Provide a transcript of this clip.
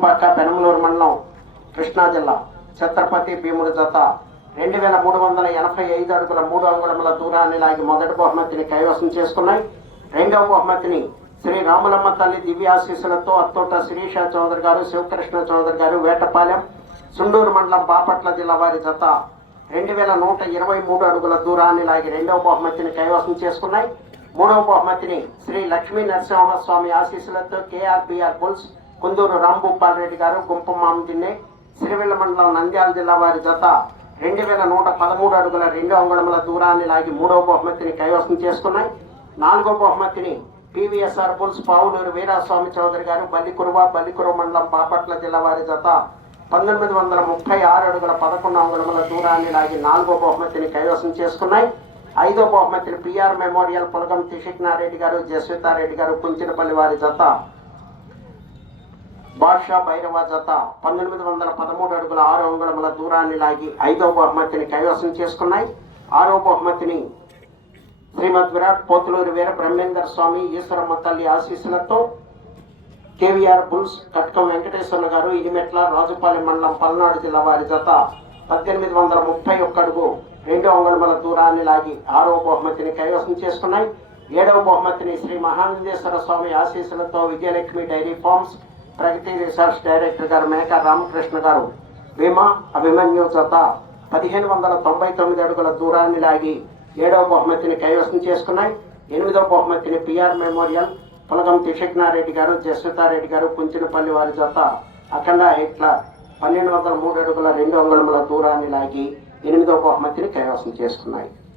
పక్క పెనమలూరు మండలం కృష్ణా జిల్లా. ఛత్రపతి భీముడి జత. రెండు వేల మూడు వందల ఎనభై ఐదు అడుగుల మూడు అంగుళముల దూరాన్ని లాగి మొదటి బహుమతిని కైవసం చేసుకున్నాయి. రెండవ బహుమతిని శ్రీ రాములమ్మ తల్లి దివ్యాశీస్సులతో అత్తోట శిరీష చౌదరి గారు శివకృష్ణ చౌదరి గారు వేటపాలెం సుండూరు మండలం బాపట్ల జిల్లా వారి జత. రెండు వేల నూట ఇరవై మూడు అడుగుల దూరాన్ని లాగి రెండవ బహుమతిని కైవసం చేసుకున్నాయి. మూడవ బహుమతిని శ్రీ లక్ష్మీ నరసింహస్వామి ఆశీస్సులతో కేఆర్బిఆర్ బుల్స్ కుందూరు రాంభూపాల్ రెడ్డి గారు గుంపమామిదిన్నే సిరివెల్ల మండలం నంద్యాల జిల్లా వారి జత రెండు వేల నూట పదమూడు అడుగుల రెండు అంగుళముల దూరాన్ని లాగి మూడవ బహుమతిని కైవసం చేసుకున్నాయి. నాలుగో బహుమతిని పివిఎస్ఆర్ బుల్స్ పావులూరు వీరాస్వామి చౌదరి గారు బల్లికురువ బల్లికురువ మండలం బాపట్ల జిల్లా వారి జత పంతొమ్మిది వందల ముప్పై ఆరు అడుగుల పదకొండు అంగుళముల దూరాన్ని లాగి నాలుగో బహుమతిని కైవసం చేసుకున్నాయి. ఐదో బహుమతిని పిఆర్ మెమోరియల్ పులగం తిషిక్నారెడ్డి గారు జస్వితారెడ్డి గారు కుంచినపల్లి వారి జత బాద్షా భైరవ జత పంతొమ్మిది వందల పదమూడు అడుగుల ఆరు అంగుళముల దూరాన్ని లాగి ఐదవ బహుమతిని కైవసం చేసుకున్నాయి. ఆరో బహుమతిని శ్రీమద్ విరాట్ పోతులూరు వీర బ్రహ్మేందర్ స్వామి ఈశ్వరమ్మ తల్లి ఆశీస్సులతో కేవీఆర్ బుల్స్ కట్కం వెంకటేశ్వర్లు గారు ఇనిమెట్ల రాజుపాలెం మండలం పల్నాడు జిల్లా వారి జత పద్దెనిమిది వందల ముప్పై ఒక్క అడుగు రెండు అంగుళముల దూరాన్ని లాగి ఆరవ బహుమతిని కైవసం చేసుకున్నాయి. ఏడవ బహుమతిని శ్రీ మహానందేశ్వర స్వామి ఆశీస్సులతో Vijayalakshmi dairy farms Pragathi research director garu Meka Ramakrishna గారు. భీమా అభిమన్యు జత పదిహేను వందల తొంభై తొమ్మిది అడుగుల దూరాన్ని లాగి ఏడవ బహుమతిని కైవసం చేసుకున్నాయి. ఎనిమిదవ బహుమతిని పిఆర్ మెమోరియల్ పులగం త్రిశక్నారెడ్డి గారు జస్వితారెడ్డి గారు కుంచినపల్లి వారి జత అఖండ ఇట్ల పన్నెండు వందల మూడు అడుగుల రెండు అంగుళముల దూరాన్ని లాగి ఎనిమిదవ బహుమతిని కైవసం చేసుకున్నాయి.